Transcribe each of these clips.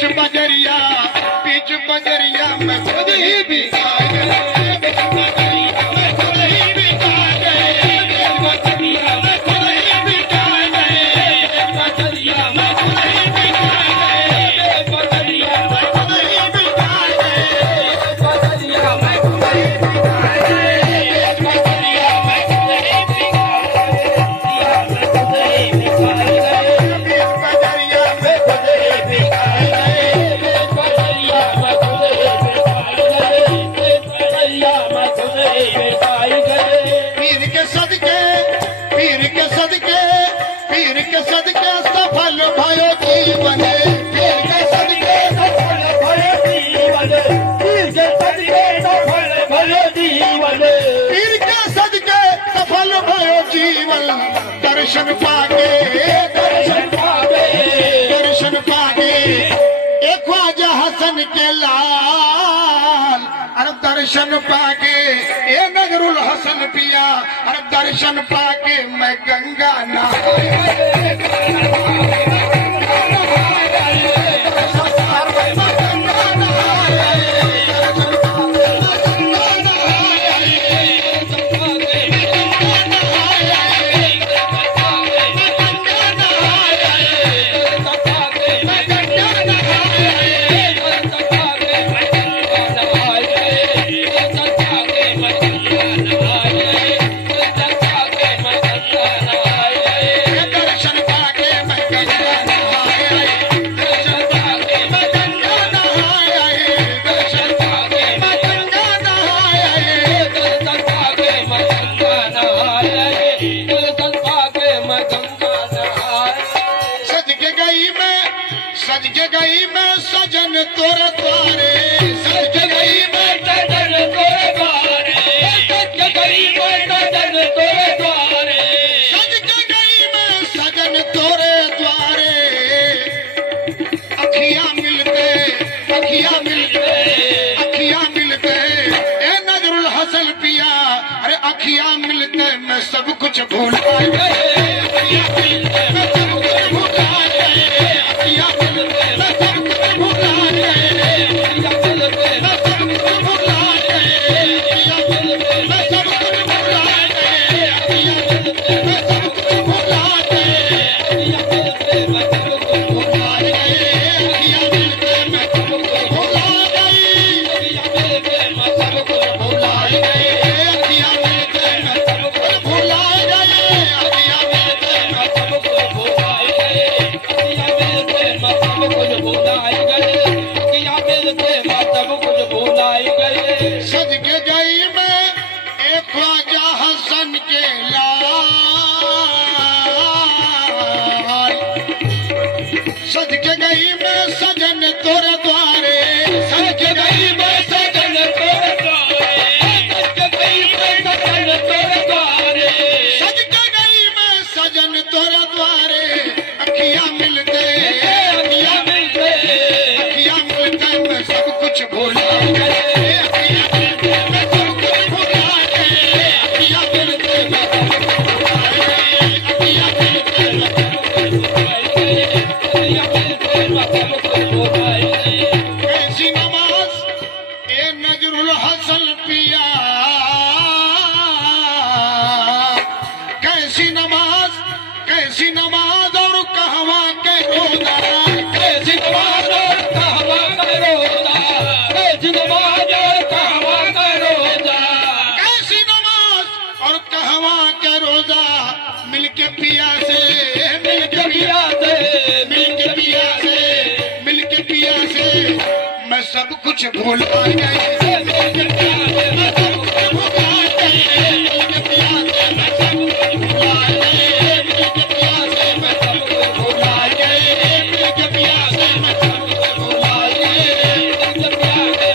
बीच बजरिया में खुद ही बिका गए, बीच बजरिया में खुद ही बिका गए, बीच बजरिया में खुद ही बिका गए, बीच बजरिया में खुद ही बिका गए, बीच बजरिया में खुद ही बिका गए, बीच बजरिया में खुद ही बिका गए, बीच बजरिया में खुद ही बिका सदके सफल भयो जीवन, पीर के सदके सफल भयो जीवन, पीर के सदके सफल भयो जीवन, पीर के सदके सफल भयो जीवन। दर्शन पाके एक ख्वाजा हसन के लाल, अरे दर्शन पाके ए नजरुल हसन पिया, अरे दर्शन पाके मैं गंगा सज के गई मैं सजन तोरे द्वारे, सज के गई मैं सजन तोरे द्वारे, सज के गई मैं सजन तोरे द्वारे, सज के गई मैं सजन तोरे द्वारे। अखियां मिलते ए नजरुल हसन पिया, अरे अखियां मिलते मैं सब कुछ भूल गए, अखियां मिलते मैं सब कुछ भूल गए, अखियां मिलते मैं सब कुछ भूल गए, अखियां मिलते मैं सब कुछ भूल गए, अखियां मिलते मैं सब कुछ भूल गए, अखियां मिलते मैं सब कुछ भूल गए, अखियां मिलते मैं सब कुछ भूल गए, अखियां मिलते मैं सब कुछ भूल गए, अखियां मिलते मैं सब कुछ भूल गए, अखियां मिलते मैं सब कुछ भूल गए, अखियां मिलते मैं सब कुछ भूल गए, अखियां मिलते मैं सब कुछ भूल गए, अखियां मिलते मैं सब कुछ भूल गए। सज के गई मैं एक ख्वाजा हसन के लाल, सज के गई मैं सजन तोरे द्वारे, सज के गई मैं सजन तोरे द्वारे, सज के गई मैं सजन तोरे द्वारे, सज के गई मैं सजन तोरे द्वारे। अखियां मिलते मैं सब कुछ भूल गए, अखियां मिलते मैं सब कुछ भूल गए, अखियां मिलते मैं सब कुछ भूल गए, अखियां मिलते मैं सब कुछ भूल गए, अखियां मिलते मैं सब कुछ भूल गए। कैसी नमाज ए नजरुल हसन पिया, कैसी नमाज और कहवा के रोजा, कैसी नमाज और कहवा के रोजा, कैसी नमाज और कहवा के रोजा, कैसी नमाज और कहवा के रोजा। मिलके पिया से मिलके पिया से मिलके पिया से मिलके पिया से मैं सब कुछ भूल गए, मिलके पिया से मैं सब कुछ भूल गए, मिलके पिया से मैं सब कुछ भूल गए, मिलके पिया से मैं सब कुछ भूल गए, मिलके पिया से मैं सब कुछ भूल गए, मिलके पिया से मैं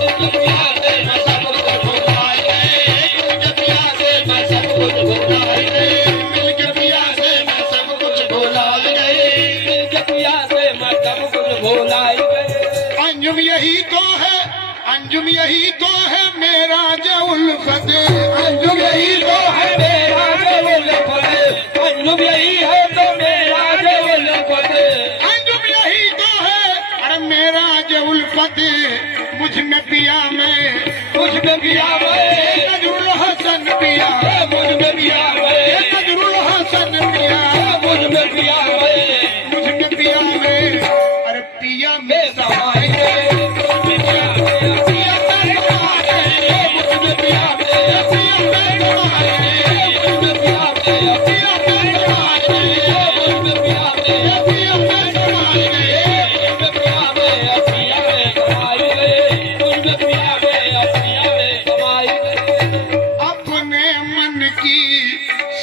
सब कुछ भूल गए, मिलके पिया से मैं सब कुछ भूल गए, मिलके पिया से मैं सब कुछ भूल गए, मिलके पिया से मैं सब कुछ भूल गए, मिलके पिया से मैं सब कुछ भूल गए। अंजुम यही तो है, अंजुम यही तो है मेरा जो उल्फत, अंजुम यही तो है मेरा जो उल्फत, अंजुम यही है तो मेरा जो उल्फत, अंजुम मोहब्बत मुझ में पिया में, मुझ में पिया में, नजरुल हसन पिया, मुझ में पिया में, नजरुल हसन पिया, मुझ में पिया में, मुझ में पिया में, अरे पिया में समाएंगे, मुझ में पिया में, पिया में समाएंगे, मुझ में पिया में, पिया में समाएंगे, मुझ में पिया में, पिया में समाएंगे, मुझ में पिया में, पिया में समाएंगे। मुझ में पिया में, पिया में समाएंगे, मुझ में पिया में, पिया में समाएंगे। अपने मन की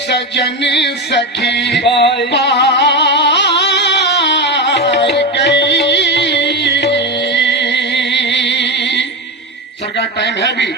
सजन सखी पाई गई। सरकार टाइम है भी।